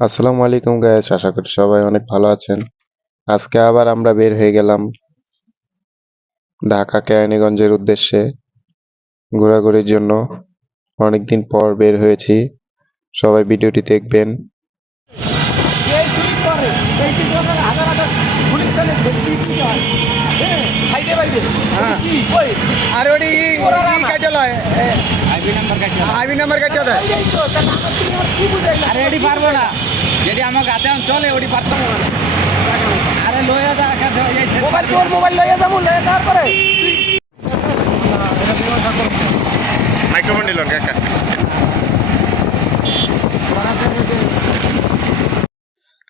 আসসালামু আলাইকুম গাইস, আশা করি সবাই অনেক ভালো আছেন। আজকে আবার আমরা বের হয়ে গেলাম ঢাকা কেরানীগঞ্জের উদ্দেশ্যে ঘোরাঘুরির জন্য। অনেকদিন পর বের হয়েছি, সবাই ভিডিওটি দেখবেন। যেটি আমার গাতে চলে ওটি পারতাম আরে লইয়া যা মোবাইল লইয়া যাবো তারপরে মাইক্রোফোন নিলেন কাকা।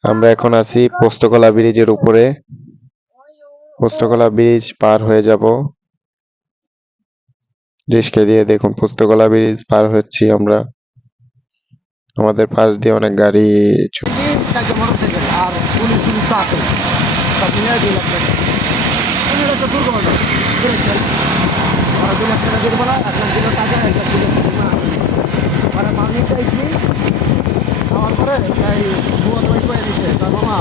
আমরা এখন আছি পোস্তকলা ব্রিজের উপরে। পোস্তকলা ব্রিজ পার হয়ে যাব। রিস্কা দিয়ে দেখুন পোস্তকলা ব্রিজ পার হচ্ছি আমরা। আমাদের পাশ দিয়ে অনেক গাড়ি আর পুলিশ পুলিশ তো আছে সব মিলিয়ে 2 লাখ টাকা একটা দুর্ঘটনা ওরা 2 লাখ টাকা জরিমানা 1 লাখ দিল টাকা 1 লাখ দিল মানে মানি চাইছি আমার পরে তাই বুয়া দই করে দিচ্ছে তার মামা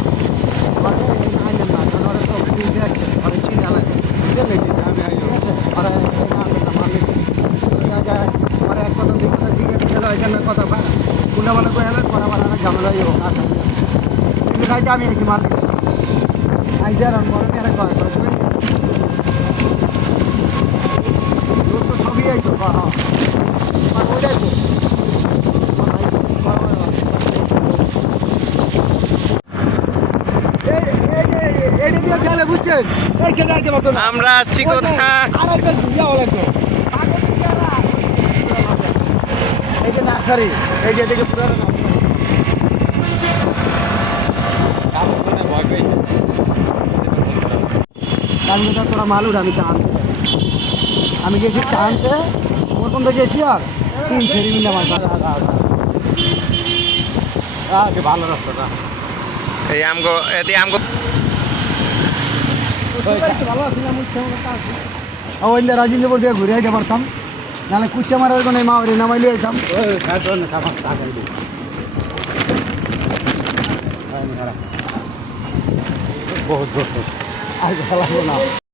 আমাকে এই আইনেন না কারণ ওরা তো ফিল দেখছে ওরা চিনি আলাদা বুঝলে দিচ্ছে আমি ঠিক আছে ওরা আইনেন না মানি জায়গায় ওরা এক কথা দুই কথা জিজ্ঞেস ছিল এখানে কথা কুন্ডা মানে করে এলেন পরে আমার অনেক ঝামেলা হয়ে হোক কিন্তু খাইতে আমি এসেছি মালিক আইসে আর বড় মেয়েরা কয় করে দেবেন তো সবই আইছো ওইটাই তো আমরা আসছি কোথায়? এই যে নার্সারি এই যে দেখে পুরো তোরা মালুর আমি চা আনতে আমি গেছি চা আনতে প্রথম তো গেছি আর 3 ছেড়ে মিলে আমার ভালো রাস্তাটা এই আমগো এদি আমগো ভালো আছিলাম ওই রাজেন্দ্র বলতে ঘুরে আইতে পারতাম নাহলে কুচা মারার কোনো মাওয়ারি নামাইলে যেতাম বহুত বহুত আর ভালো না